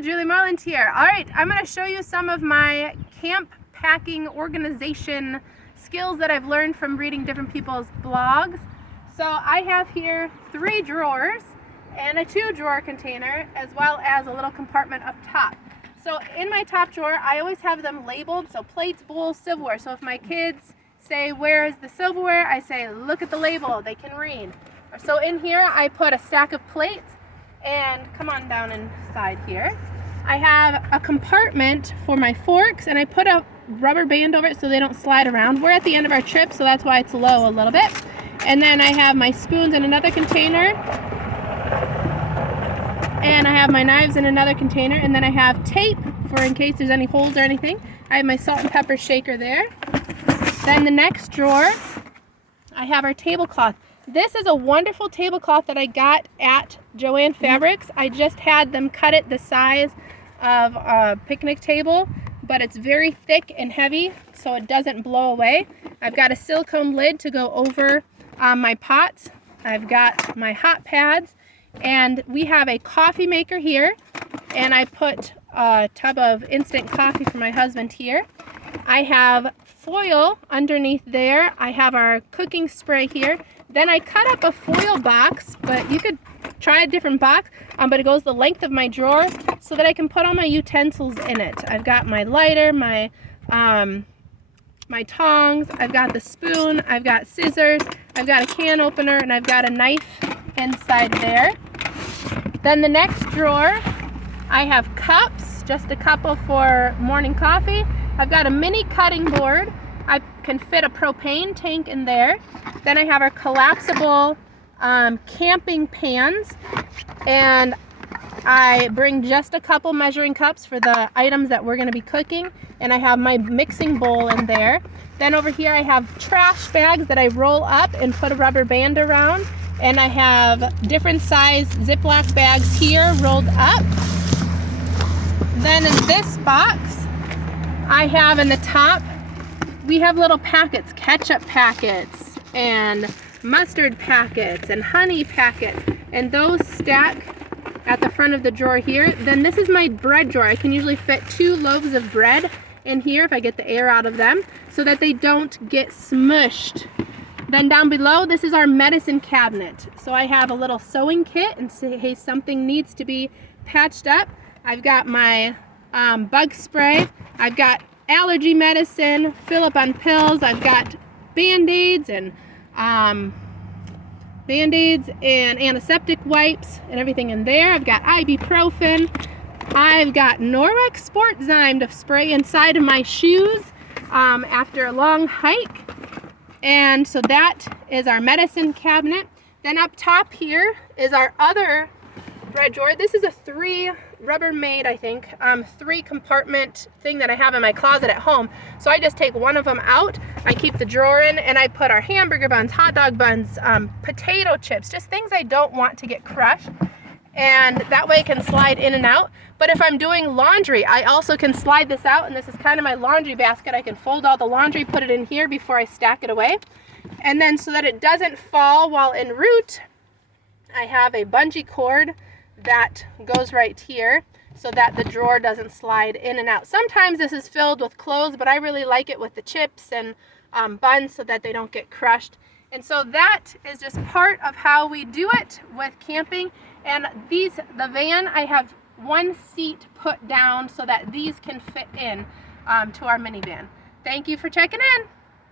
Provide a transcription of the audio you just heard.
Julie Marland here. All right, I'm going to show you some of my camp packing organization skills that I've learned from reading different people's blogs. So I have here 3 drawers and a 2-drawer container, as well as a little compartment up top. So in my top drawer, I always have them labeled, so plates, bowls, silverware. So if my kids say, "Where is the silverware?" I say, "Look at the label, they can read." So in here, I put a stack of plates. And come on down inside here. I have a compartment for my forks, and I put a rubber band over it so they don't slide around. We're at the end of our trip, so that's why it's low a little bit. And then I have my spoons in another container. And I have my knives in another container. And then I have tape for in case there's any holes or anything. I have my salt and pepper shaker there. Then the next drawer, I have our tablecloth. This is a wonderful tablecloth that I got at Joann Fabrics. I just had them cut it the size of a picnic table, but it's very thick and heavy, so it doesn't blow away. I've got a silicone lid to go over my pots. I've got my hot pads, and we have a coffee maker here, and I put a tub of instant coffee for my husband here. I have foil underneath there. I have our cooking spray here. Then I cut up a foil box, but you could try a different box, but it goes the length of my drawer so that I can put all my utensils in it. I've got my lighter, my tongs, I've got the spoon, I've got scissors, I've got a can opener, and I've got a knife inside there. Then the next drawer, I have cups, just a couple for morning coffee. I've got a mini cutting board. I can fit a propane tank in there. Then I have our collapsible camping pans, and I bring just a couple measuring cups for the items that we're going to be cooking, and I have my mixing bowl in there. Then over here I have trash bags that I roll up and put a rubber band around, and I have different size Ziploc bags here rolled up. Then in this box I have in the top, we have little packets, ketchup packets and mustard packets and honey packets, and those stack at the front of the drawer here. Then this is my bread drawer. I can usually fit 2 loaves of bread in here if I get the air out of them so that they don't get smushed. Then down below, this is our medicine cabinet. So I have a little sewing kit in case something needs to be patched up. I've got my bug spray. I've got allergy medicine, fill up on pills. I've got band-aids and antiseptic wipes and everything in there. I've got ibuprofen. I've got Norwex Sportzyme to spray inside of my shoes after a long hike. And so that is our medicine cabinet. Then up top here is our other bread drawer. This is a 3 Rubbermaid, I think, 3 compartment thing that I have in my closet at home. So I just take one of them out, I keep the drawer in, and I put our hamburger buns, hot dog buns, potato chips, just things I don't want to get crushed. And that way it can slide in and out. But if I'm doing laundry, I also can slide this out, and this is kind of my laundry basket. I can fold all the laundry, put it in here before I stack it away. And then so that it doesn't fall while en route, I have a bungee cord that goes right here so that the drawer doesn't slide in and out. Sometimes this is filled with clothes, but I really like it with the chips and buns so that they don't get crushed. And so that is just part of how we do it with camping. And the van, I have 1 seat put down so that these can fit in to our minivan. Thank you for checking in.